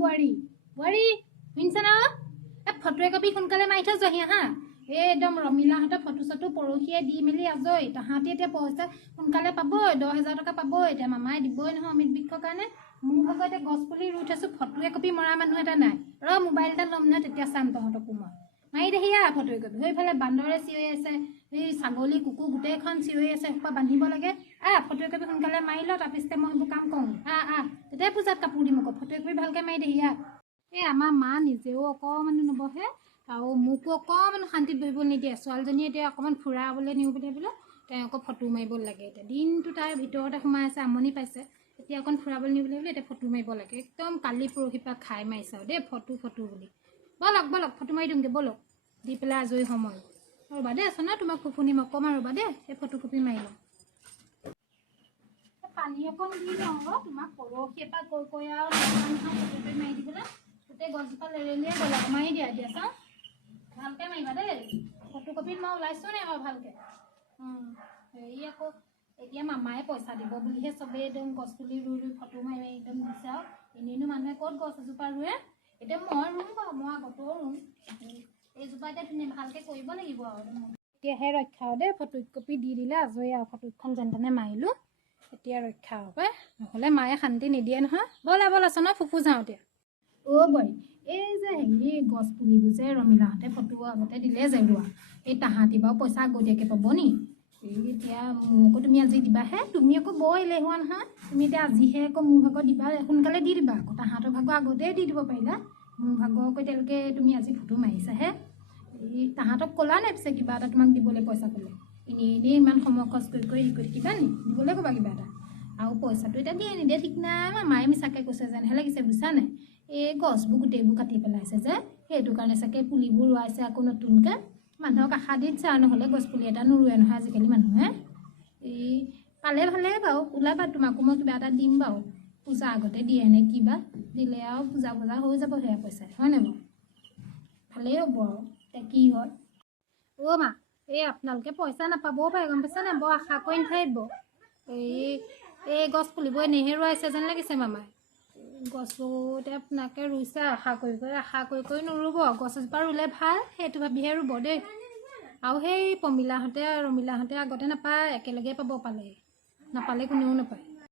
বোৱাৰী বোৱাৰী শুনিছা না ফটো একপি সোনকালে মাৰি থৈ যোৱাহি হা একদম ৰমিলাহঁতৰ ফটো চটো পৰহিয়ে দি মেলি আজৰি তাহাঁতি এতিয়া পইচা সোনকালে পাবই 10,000 টকা পাবই এতিয়া মামাই দিবই নহয় অমিত বৃক্ষৰ কাৰণে মোৰ ভাগত এতিয়া গছ পুলি ৰুই থৈছোঁ ফটো একপি মৰা মানুহ এটা নাই মোবাইল এটা ল'ম নহয় তেতিয়া চাম তহঁতকো মই মাৰি দেহি ফটো একপি সেইফালে বান্দৰে চিঞৰি আছে এই ছাগলী কুকুৰ গোটেইখন চিঞৰি আছে সোপা বান্ধিব লাগে ফটো একপি সোনকালে মাৰি ল তাৰপিছতে মই সেইবোৰ কাম কৰোঁ তেতিয়া পূজাত কাপোৰ দিম আকৌ ফটো একপি ভালকৈ মাৰি দেহি এই আমাৰ মা নিজেও অকণমানো নবহে আৰু মোকো অকণমান শান্তিত বহিব নিদিয়ে ছোৱালীজনীয়ে এতিয়া অকণমান ফুৰাবলৈ নিওঁ বুলি বোলে তেওঁ আকৌ ফটো মাৰিব লাগে এতিয়া দিনটো তাই ভিতৰতে সোমাই আছে আমনি পাইছে এতিয়া অকণ ফুৰাবলৈ নিবলৈ বোলে এতিয়া ফটো মাৰিব লাগে একদম কালি পৰহিৰ পৰা খাই মাৰিছে আৰু দেই ফটো বুলি বলক ফটো মাৰি দিওঁগৈ বলক দি পেলাই আজৰি সময় ৰ'বা দেই আছ ন তোমাক ফুফুনিম অকণমান ৰ'বা দেই সেই ফটো কপি মাৰি লওঁ পানী অকণ দি লওঁ তোমাক পৰহিৰ পৰা কৈ আৰু ফটো কপি মাৰি দিবলৈ গোটেই গছজোপা লেৰেলিয়ে গ'ল মাৰি দিয়া চাওঁ ভালকৈ মাৰিবা দেই ফটো কপিত মই ওলাইছোঁ নে বাৰু ভালকৈ হেৰি আকৌ এতিয়া মামায়ে পইচা দিব বুলিহে চবেই একদম গছ পুলি ৰুই ফটো মাৰি একদম দিছে আৰু এনেইনো মানুহে ক'ত গছ এজোপা ৰুৱে এতিয়া মই ৰুম বাৰু মই আগতেও ৰুম এইজোপা এতিয়া তুমি ভালকৈ কৰিব লাগিব আৰু এতিয়াহে ৰক্ষা আৰু দেই ফটো কপি দি দিলে আজৰি আৰু ফটোখন যেন তেনে মাৰিলোঁ এতিয়া ৰক্ষা হ'ব নহ'লে মায়ে শান্তি নিদিয়ে নহয় ব'লা চোন ফুফু যাওঁ এতিয়া বোৱাৰী এই যে হেৰি গছ পুলিবোৰ যে ৰমিলাহঁতে ফটো আগতে দিলে যে ৰোৱা এই তাহাঁতি বাৰু পইচা আগতীয়াকৈ পাব নি এতিয়া মোকো তুমি আজি দিবাহে তুমি আকৌ বৰ এলেহুৱা নহয় তুমি এতিয়া আজিহে আকৌ মোৰ ভাগৰ দিবা সোনকালে দি দিবা আকৌ তাহাঁতৰ ভাগৰ আগতেই দি দিব পাৰিলা মোৰ ভাগৰ আকৌ এতিয়ালৈকে তুমি আজি ফটো মাৰিছাহে এই তাহাঁতক ক'লা নে পিছে কিবা এটা তোমাক দিবলৈ পইচা পালে এনেই ইমান সময় খৰচ কৰি থাকিবা নি দিবলৈ ক'বা কিবা এটা আৰু পইচাটো এতিয়া দিয়ে নিদিয়ে ঠিক নাই মায়ে মিছাকৈ কৈছে যেনহে লাগিছে বুজিছা নাই এই গছবোৰ গোটেইবোৰ কাটি পেলাইছে যে সেইটো কাৰণে চাগে পুলিবোৰ ৰোৱাইছে আকৌ নতুনকৈ মানুহক আশা দিছে আৰু নহ'লে গছ পুলি এটা নোৰোৱে নহয় আজিকালি মানুহে এই পালে ভালেই বাৰু ওলাবা তোমাকো মই কিবা এটা দিম বাৰু পূজা আগতে দিয়ে নে কিবা দিলে আৰু পূজা হৈ যাব সেয়া পইচাই হয় নাই বাৰু ভালেই হ'ব আৰু এতিয়া কি হয় মা এই আপোনালোকে পইচা নাপাবও পাৰে গম পাইছে নাই বৰ আশা কৰি নাথাকিব এই গছ পুলিবোৰ এনেহে ৰুৱাইছে যেন লাগিছে মামাই গছবোৰ এতিয়া আপোনাকে ৰুইছে আশা কৰি কৰি নোৰুব গছ এজোপা ৰুলে ভাল সেইটো ভাবিহে ৰুব দেই আৰু সেই ৰমিলাহঁতে আগতে নাপায় একেলগে পাব নাপালে কোনেও নাপায়